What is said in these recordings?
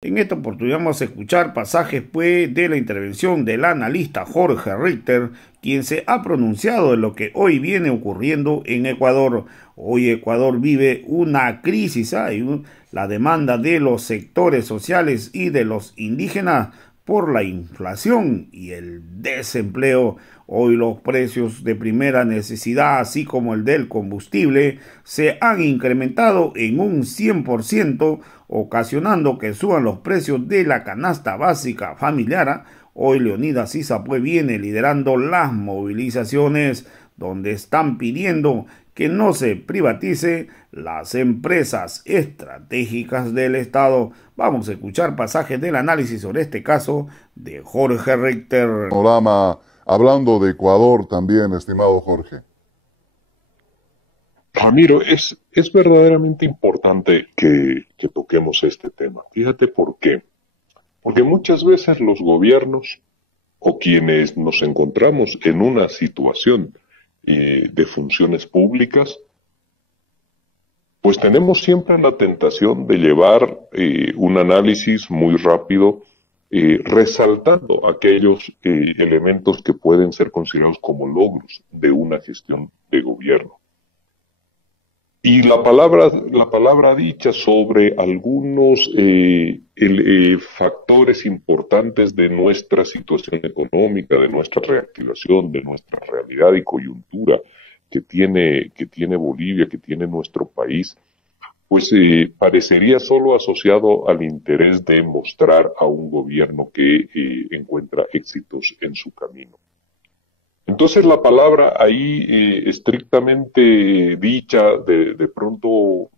En esta oportunidad vamos a escuchar pasajes pues, de la intervención del analista Jorge Richter, quien se ha pronunciado en lo que hoy viene ocurriendo en Ecuador. Hoy Ecuador vive una crisis, la demanda de los sectores sociales y de los indígenas por la inflación y el desempleo. Hoy los precios de primera necesidad, así como el del combustible, se han incrementado en un 100%, ocasionando que suban los precios de la canasta básica familiar. Hoy Leonidas Issa pues viene liderando las movilizaciones donde están pidiendo que no se privatice las empresas estratégicas del Estado. Vamos a escuchar pasajes del análisis sobre este caso de Jorge Richter. Panorama, hablando de Ecuador también, estimado Jorge. Ramiro, es verdaderamente importante que toquemos este tema. Fíjate por qué. Porque muchas veces los gobiernos o quienes nos encontramos en una situación de funciones públicas, pues tenemos siempre la tentación de llevar un análisis muy rápido, resaltando aquellos elementos que pueden ser considerados como logros de una gestión de gobierno. Y la palabra dicha sobre algunos factores importantes de nuestra situación económica, de nuestra reactivación, de nuestra realidad y coyuntura que tiene Bolivia, que tiene nuestro país, pues parecería solo asociado al interés de mostrar a un gobierno que encuentra éxitos en su camino. Entonces la palabra ahí estrictamente dicha, de pronto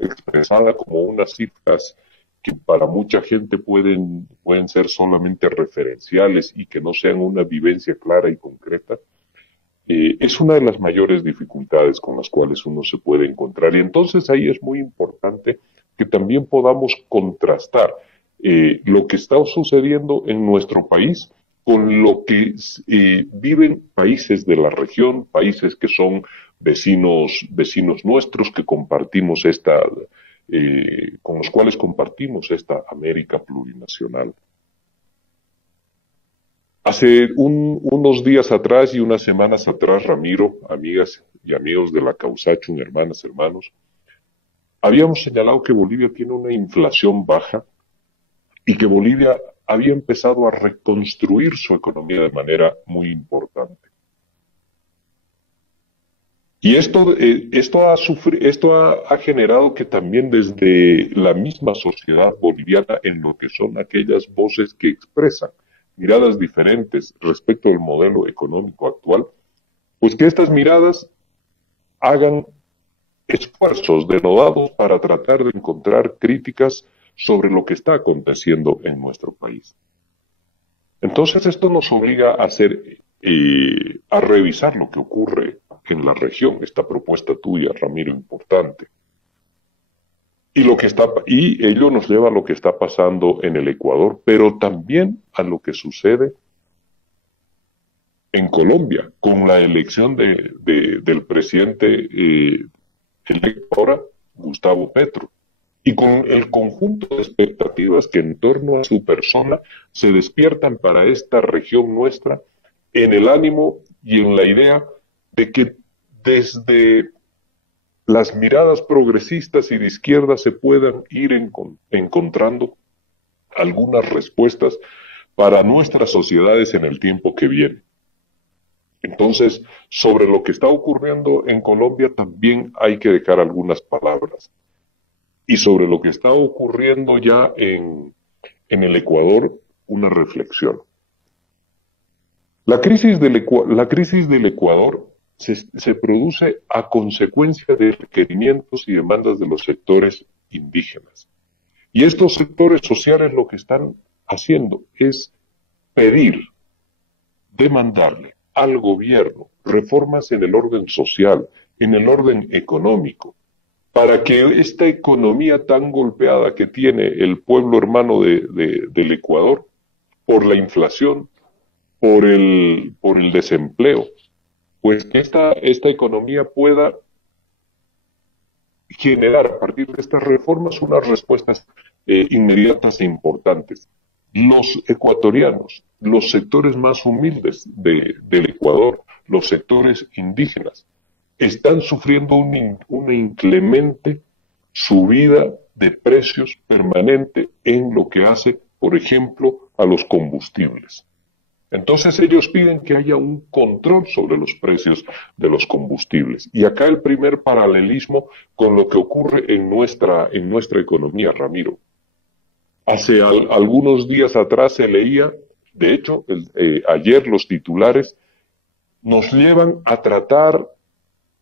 expresada como unas cifras que para mucha gente pueden ser solamente referenciales y que no sean una vivencia clara y concreta, es una de las mayores dificultades con las cuales uno se puede encontrar. Y entonces ahí es muy importante que también podamos contrastar lo que está sucediendo en nuestro país con lo que viven países de la región, países que son vecinos nuestros, que compartimos con los cuales compartimos esta América plurinacional. Hace unos días atrás y unas semanas atrás, Ramiro, amigas y amigos de la Causachun, hermanas, hermanos, habíamos señalado que Bolivia tiene una inflación baja y que Bolivia había empezado a reconstruir su economía de manera muy importante. Y esto ha generado que también desde la misma sociedad boliviana, en lo que son aquellas voces que expresan miradas diferentes respecto al modelo económico actual, pues que estas miradas hagan esfuerzos denodados para tratar de encontrar críticas sobre lo que está aconteciendo en nuestro país. Entonces esto nos obliga a revisar lo que ocurre en la región, esta propuesta tuya, Ramiro, importante. Y ello nos lleva a lo que está pasando en el Ecuador, pero también a lo que sucede en Colombia, con la elección del presidente electo ahora, Gustavo Petro, y con el conjunto de expectativas que en torno a su persona se despiertan para esta región nuestra, en el ánimo y en la idea de que desde las miradas progresistas y de izquierda se puedan ir encontrando algunas respuestas para nuestras sociedades en el tiempo que viene. Entonces, sobre lo que está ocurriendo en Colombia también hay que dejar algunas palabras. Y sobre lo que está ocurriendo ya en el Ecuador, una reflexión. La crisis del Ecuador se produce a consecuencia de requerimientos y demandas de los sectores indígenas. Y estos sectores sociales lo que están haciendo es pedir, demandarle al gobierno reformas en el orden social, en el orden económico, para que esta economía tan golpeada que tiene el pueblo hermano del Ecuador, por la inflación, por el desempleo, pues que esta economía pueda generar a partir de estas reformas unas respuestas inmediatas e importantes. Los ecuatorianos, los sectores más humildes del Ecuador, los sectores indígenas, están sufriendo una inclemente subida de precios permanente en lo que hace, por ejemplo, a los combustibles. Entonces ellos piden que haya un control sobre los precios de los combustibles. Y acá el primer paralelismo con lo que ocurre en nuestra economía, Ramiro. Hace algunos días atrás se leía, de hecho, ayer los titulares nos llevan a tratar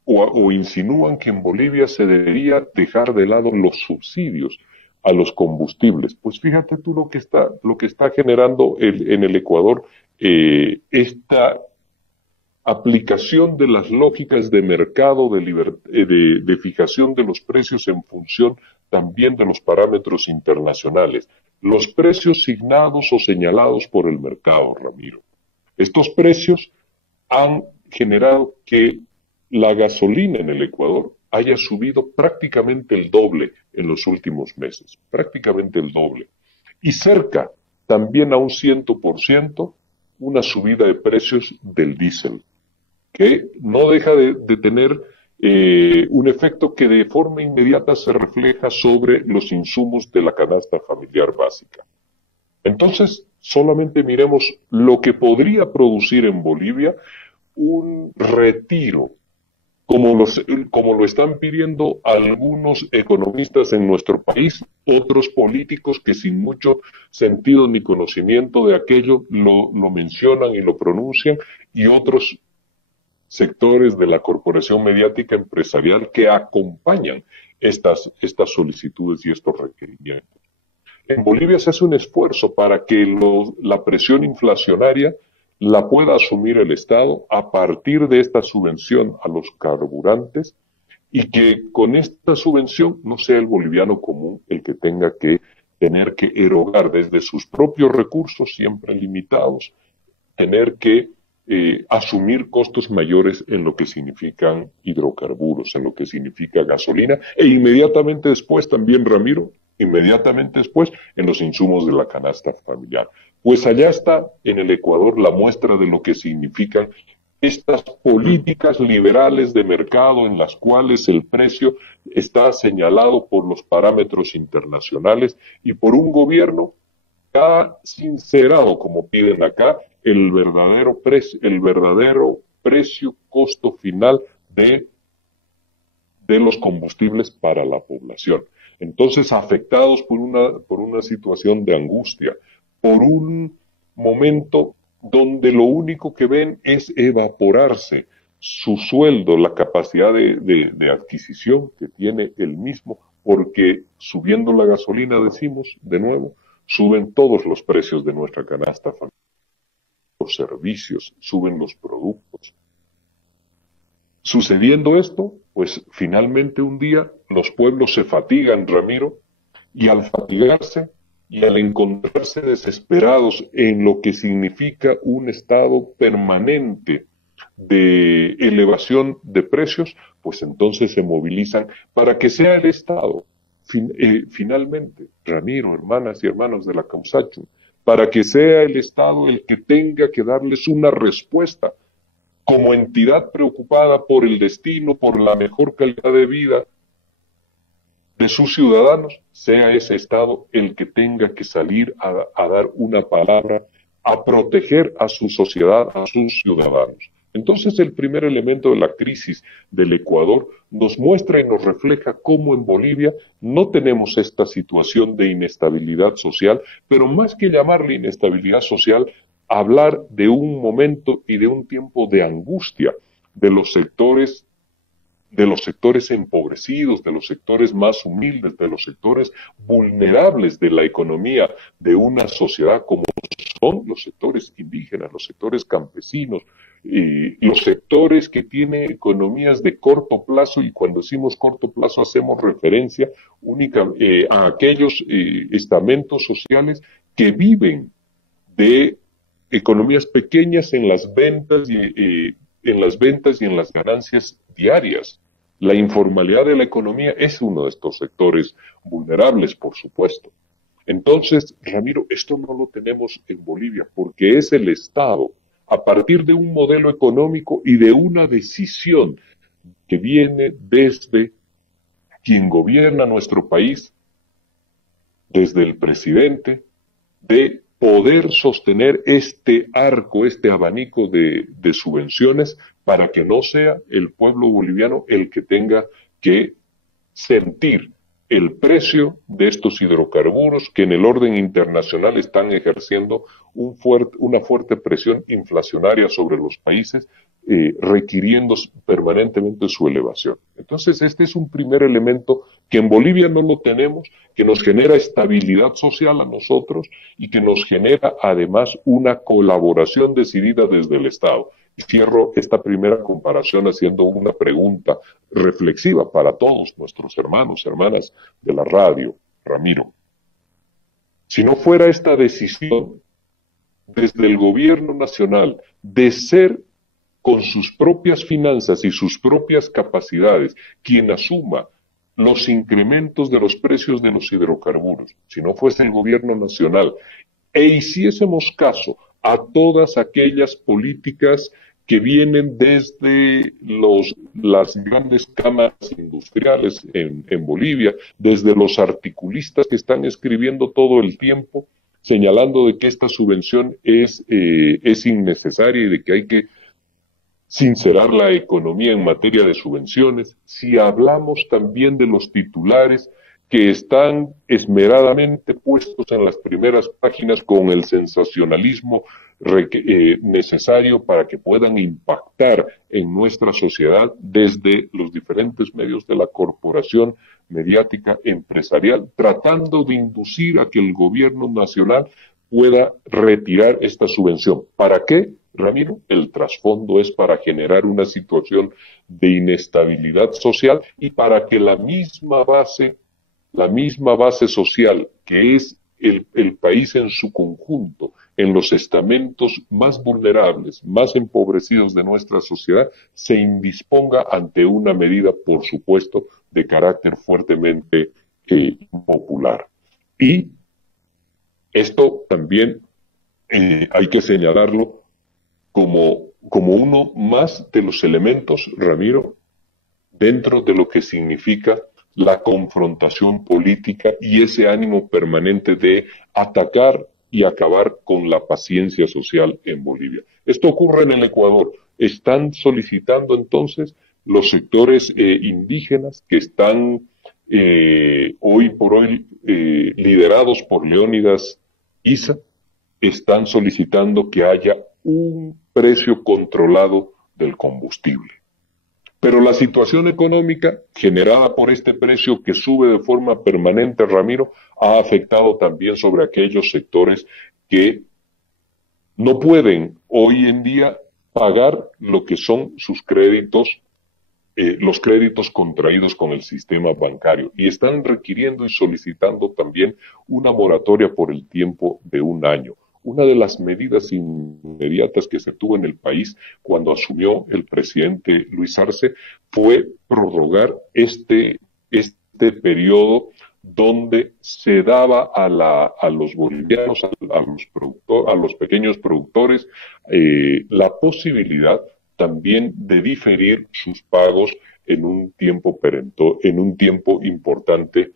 o insinúan que en Bolivia se debería dejar de lado los subsidios a los combustibles. Pues fíjate tú lo que está generando en el Ecuador esta aplicación de las lógicas de mercado, de fijación de los precios en función también de los parámetros internacionales. Los precios signados o señalados por el mercado, Ramiro. Estos precios han generado que la gasolina en el Ecuador haya subido prácticamente el doble en los últimos meses, prácticamente el doble. Y cerca también a un 100% una subida de precios del diésel, que no deja de tener un efecto que de forma inmediata se refleja sobre los insumos de la canasta familiar básica. Entonces, solamente miremos lo que podría producir en Bolivia un retiro, como lo están pidiendo algunos economistas en nuestro país, otros políticos que sin mucho sentido ni conocimiento de aquello lo mencionan y lo pronuncian, y otros sectores de la corporación mediática empresarial que acompañan estas solicitudes y estos requerimientos. En Bolivia se hace un esfuerzo para que la presión inflacionaria la pueda asumir el Estado a partir de esta subvención a los carburantes, y que con esta subvención no sea el boliviano común el que tenga que tener que erogar desde sus propios recursos, siempre limitados, tener que asumir costos mayores en lo que significan hidrocarburos, en lo que significa gasolina, e inmediatamente después también, Ramiro, inmediatamente después en los insumos de la canasta familiar. Pues allá está en el Ecuador la muestra de lo que significan estas políticas liberales de mercado en las cuales el precio está señalado por los parámetros internacionales y por un gobierno que ha sincerado, como piden acá, el verdadero precio costo final de los combustibles para la población. Entonces, afectados por una situación de angustia, por un momento donde lo único que ven es evaporarse su sueldo, la capacidad de adquisición que tiene el mismo, porque subiendo la gasolina, decimos de nuevo, suben todos los precios de nuestra canasta familiar, los servicios, suben los productos. Sucediendo esto, pues finalmente un día los pueblos se fatigan, Ramiro, y al fatigarse y al encontrarse desesperados en lo que significa un estado permanente de elevación de precios, pues entonces se movilizan para que sea el Estado, finalmente, Ramiro, hermanas y hermanos de la Causacho, para que sea el Estado el que tenga que darles una respuesta como entidad preocupada por el destino, por la mejor calidad de vida de sus ciudadanos, sea ese Estado el que tenga que salir a dar una palabra, a proteger a su sociedad, a sus ciudadanos. Entonces, el primer elemento de la crisis del Ecuador nos muestra y nos refleja cómo en Bolivia no tenemos esta situación de inestabilidad social, pero más que llamarle inestabilidad social, hablar de un momento y de un tiempo de angustia de los sectores empobrecidos, de los sectores más humildes, de los sectores vulnerables de la economía de una sociedad, como son los sectores indígenas, los sectores campesinos, los sectores que tienen economías de corto plazo, y cuando decimos corto plazo hacemos referencia a aquellos estamentos sociales que viven de economías pequeñas en las ventas y en las ganancias diarias. La informalidad de la economía es uno de estos sectores vulnerables, por supuesto. Entonces, Ramiro, esto no lo tenemos en Bolivia porque es el Estado, a partir de un modelo económico y de una decisión que viene desde quien gobierna nuestro país, desde el presidente, de poder sostener este arco, este abanico de subvenciones para que no sea el pueblo boliviano el que tenga que sentir el precio de estos hidrocarburos que en el orden internacional están ejerciendo una fuerte presión inflacionaria sobre los países, requiriendo permanentemente su elevación. Entonces, este es un primer elemento que en Bolivia no lo tenemos, que nos genera estabilidad social a nosotros y que nos genera además una colaboración decidida desde el Estado. Cierro esta primera comparación haciendo una pregunta reflexiva para todos nuestros hermanos, hermanas de la radio, Ramiro. Si no fuera esta decisión desde el gobierno nacional de ser con sus propias finanzas y sus propias capacidades quien asuma los incrementos de los precios de los hidrocarburos, si no fuese el gobierno nacional, e hiciésemos caso a todas aquellas políticas que vienen desde las grandes cámaras industriales en Bolivia, desde los articulistas que están escribiendo todo el tiempo, señalando de que esta subvención es innecesaria y de que hay que sincerar la economía en materia de subvenciones, si hablamos también de los titulares que están esmeradamente puestos en las primeras páginas con el sensacionalismo necesario para que puedan impactar en nuestra sociedad desde los diferentes medios de la corporación mediática empresarial, tratando de inducir a que el gobierno nacional pueda retirar esta subvención. ¿Para qué, Ramiro? El trasfondo es para generar una situación de inestabilidad social y para que la misma base social, que es el país en su conjunto, en los estamentos más vulnerables, más empobrecidos de nuestra sociedad, se indisponga ante una medida, por supuesto, de carácter fuertemente popular. Y esto también hay que señalarlo como uno más de los elementos, Ramiro, dentro de lo que significa la confrontación política y ese ánimo permanente de atacar y acabar con la paciencia social en Bolivia. Esto ocurre en el Ecuador. Están solicitando entonces los sectores indígenas que están hoy por hoy liderados por Leónidas Issa, están solicitando que haya un precio controlado del combustible. Pero la situación económica generada por este precio que sube de forma permanente, Ramiro, ha afectado también sobre aquellos sectores que no pueden hoy en día pagar lo que son sus créditos, los créditos contraídos con el sistema bancario, y están requiriendo y solicitando también una moratoria por el tiempo de 1 año. Una de las medidas inmediatas que se tuvo en el país cuando asumió el presidente Luis Arce fue prorrogar este periodo donde se daba a los bolivianos, a los pequeños productores, la posibilidad también de diferir sus pagos en un tiempo importante,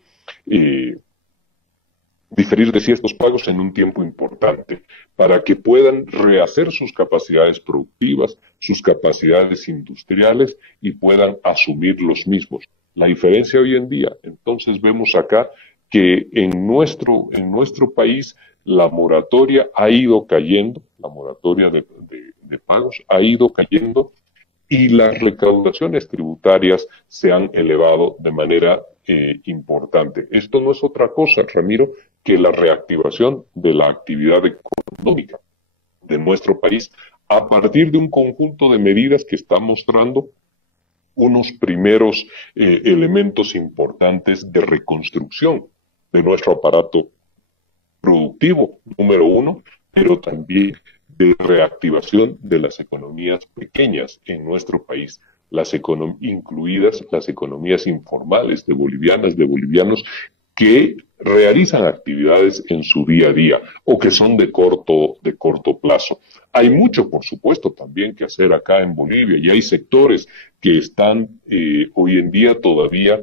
diferir de ciertos pagos en un tiempo importante, para que puedan rehacer sus capacidades productivas, sus capacidades industriales y puedan asumir los mismos. La diferencia hoy en día, entonces vemos acá que en nuestro país la moratoria ha ido cayendo, la moratoria de pagos ha ido cayendo y las recaudaciones tributarias se han elevado de manera importante. Esto no es otra cosa, Ramiro, que la reactivación de la actividad económica de nuestro país a partir de un conjunto de medidas que está mostrando unos primeros elementos importantes de reconstrucción de nuestro aparato productivo, número uno, pero también de reactivación de las economías pequeñas en nuestro país, incluidas las economías informales de bolivianas, de bolivianos, que realizan actividades en su día a día o que son de corto plazo. Hay mucho, por supuesto, también que hacer acá en Bolivia y hay sectores que están hoy en día todavía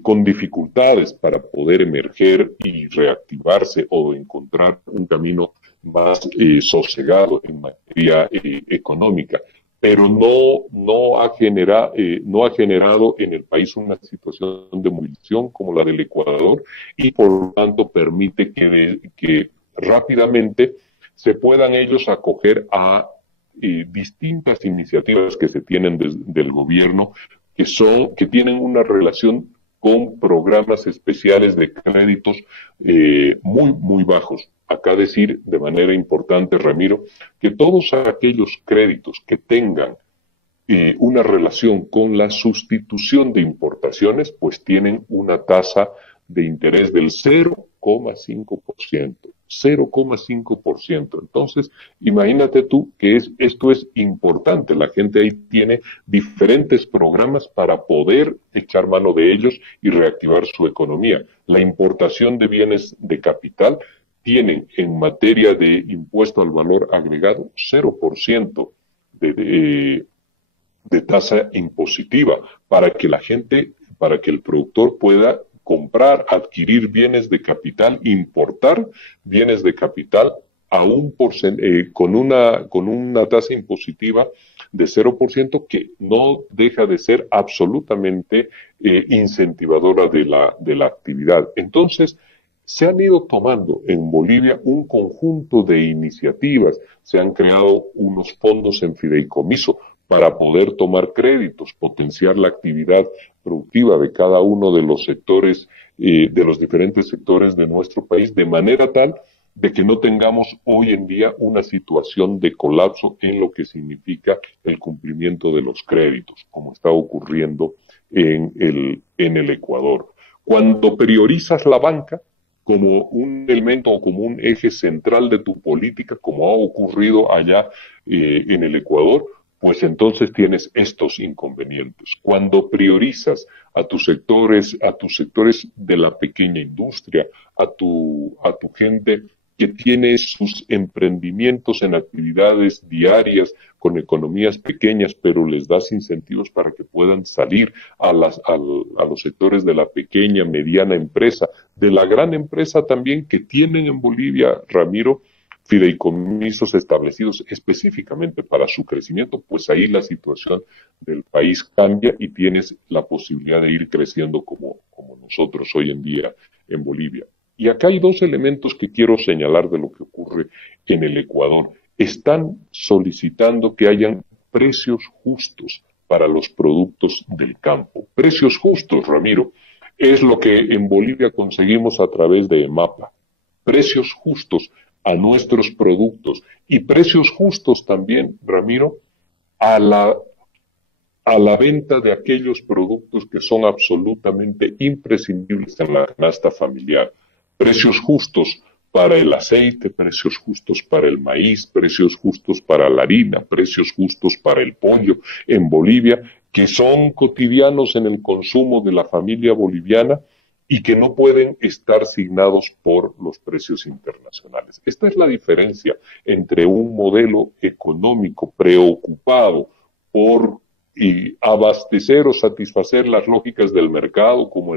con dificultades para poder emerger y reactivarse o encontrar un camino más sosegado en materia económica, pero no ha generado en el país una situación de movilización como la del Ecuador y por lo tanto permite que rápidamente se puedan ellos acoger a distintas iniciativas que se tienen del gobierno que tienen una relación con programas especiales de créditos muy bajos. Acá decir de manera importante, Ramiro, que todos aquellos créditos que tengan una relación con la sustitución de importaciones, pues tienen una tasa de interés del 0,5%. 0,5%. Entonces, imagínate tú que esto es importante. La gente ahí tiene diferentes programas para poder echar mano de ellos y reactivar su economía. La importación de bienes de capital tienen en materia de impuesto al valor agregado 0% de tasa impositiva para que el productor pueda comprar, adquirir bienes de capital, importar bienes de capital con una tasa impositiva de 0% que no deja de ser absolutamente incentivadora de la actividad. Entonces, se han ido tomando en Bolivia un conjunto de iniciativas, se han creado unos fondos en fideicomiso para poder tomar créditos, potenciar la actividad productiva de cada uno de los sectores, de los diferentes sectores de nuestro país, de manera tal de que no tengamos hoy en día una situación de colapso en lo que significa el cumplimiento de los créditos, como está ocurriendo en el Ecuador. Cuando priorizas la banca como un elemento o como un eje central de tu política, como ha ocurrido allá en el Ecuador, pues entonces tienes estos inconvenientes. Cuando priorizas a tus sectores de la pequeña industria, a tu gente que tiene sus emprendimientos en actividades diarias con economías pequeñas, pero les das incentivos para que puedan salir a los sectores de la pequeña, mediana empresa, de la gran empresa también que tienen en Bolivia, Ramiro, fideicomisos establecidos específicamente para su crecimiento, pues ahí la situación del país cambia y tienes la posibilidad de ir creciendo como nosotros hoy en día en Bolivia. Y acá hay dos elementos que quiero señalar de lo que ocurre en el Ecuador. Están solicitando que hayan precios justos para los productos del campo. Precios justos, Ramiro, es lo que en Bolivia conseguimos a través de EMAPA. Precios justos a nuestros productos y precios justos también, Ramiro, a la venta de aquellos productos que son absolutamente imprescindibles en la canasta familiar. Precios justos para el aceite, precios justos para el maíz, precios justos para la harina, precios justos para el pollo en Bolivia, que son cotidianos en el consumo de la familia boliviana y que no pueden estar signados por los precios internacionales. Esta es la diferencia entre un modelo económico preocupado por abastecer o satisfacer las lógicas del mercado como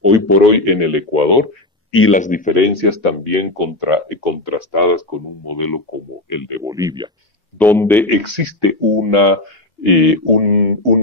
hoy por hoy en el Ecuador y las diferencias también contrastadas con un modelo como el de Bolivia, donde existe una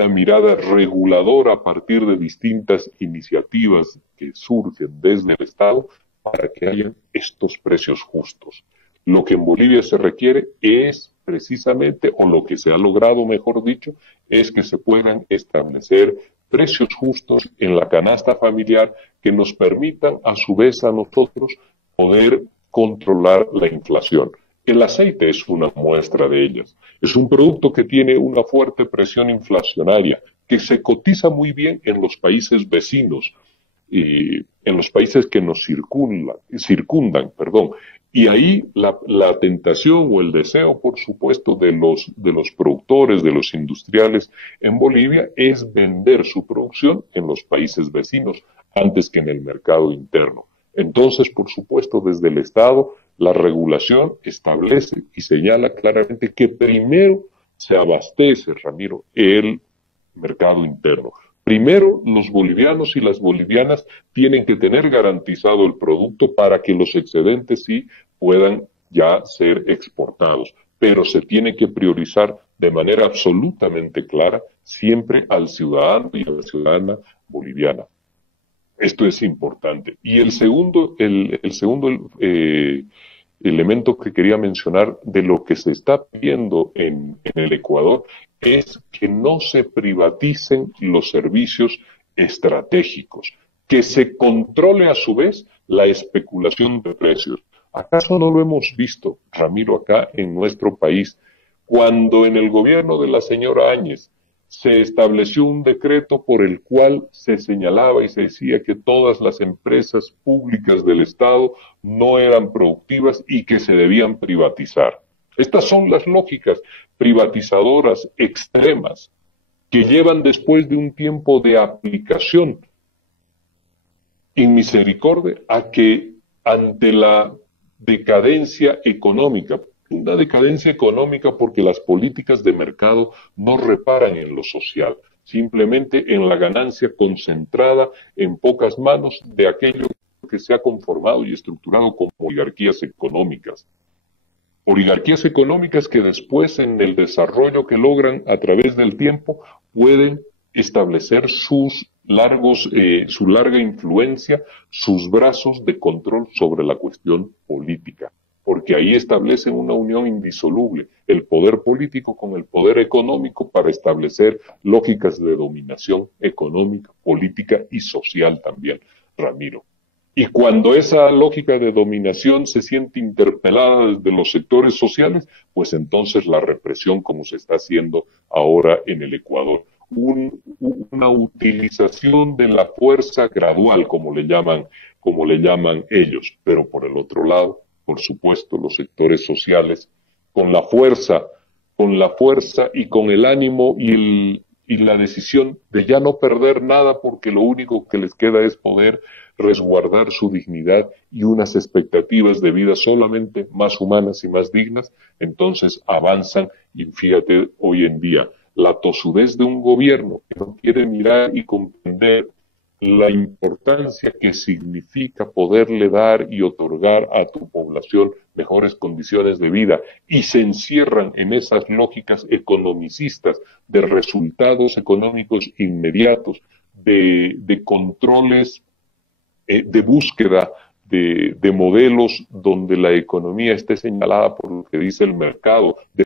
mirada reguladora a partir de distintas iniciativas que surgen desde el Estado para que haya estos precios justos. Lo que en Bolivia se requiere es precisamente, o lo que se ha logrado, mejor dicho, es que se puedan establecer precios justos en la canasta familiar que nos permitan a su vez a nosotros poder controlar la inflación. El aceite es una muestra de ellas. Es un producto que tiene una fuerte presión inflacionaria, que se cotiza muy bien en los países vecinos, en los países que nos circundan. Y ahí la tentación o el deseo, por supuesto, de los productores, de los industriales en Bolivia es vender su producción en los países vecinos. antes que en el mercado interno. Entonces, por supuesto, desde el Estado, la regulación establece y señala claramente que primero se abastece, Ramiro, el mercado interno. Primero, los bolivianos y las bolivianas tienen que tener garantizado el producto para que los excedentes sí puedan ya ser exportados. Pero se tiene que priorizar de manera absolutamente clara siempre al ciudadano y a la ciudadana boliviana. Esto es importante. Y el segundo elemento que quería mencionar de lo que se está viendo en el Ecuador es que no se privaticen los servicios estratégicos, que se controle a su vez la especulación de precios. ¿Acaso no lo hemos visto, Ramiro, acá en nuestro país, cuando en el gobierno de la señora Áñez se estableció un decreto por el cual se señalaba y se decía que todas las empresas públicas del Estado no eran productivas y que se debían privatizar? Estas son las lógicas privatizadoras extremas que llevan después de un tiempo de aplicación en misericordia a que ante la decadencia económica, una decadencia económica porque las políticas de mercado no reparan en lo social, simplemente en la ganancia concentrada en pocas manos de aquello que se ha conformado y estructurado como oligarquías económicas. Oligarquías económicas que después en el desarrollo que logran a través del tiempo pueden establecer su larga influencia, sus brazos de control sobre la cuestión política, porque ahí establecen una unión indisoluble, el poder político con el poder económico para establecer lógicas de dominación económica, política y social también, Ramiro. Y cuando esa lógica de dominación se siente interpelada desde los sectores sociales, pues entonces la represión, como se está haciendo ahora en el Ecuador, una utilización de la fuerza gradual, como le llaman ellos, pero por el otro lado, por supuesto, los sectores sociales, con la fuerza y con el ánimo y la decisión de ya no perder nada porque lo único que les queda es poder resguardar su dignidad y unas expectativas de vida solamente más humanas y más dignas, entonces avanzan y fíjate hoy en día la tosudez de un gobierno que no quiere mirar y comprender la importancia que significa poderle dar y otorgar a tu población mejores condiciones de vida y se encierran en esas lógicas economicistas de resultados económicos inmediatos, de controles, de búsqueda de modelos donde la economía esté señalada por lo que dice el mercado, de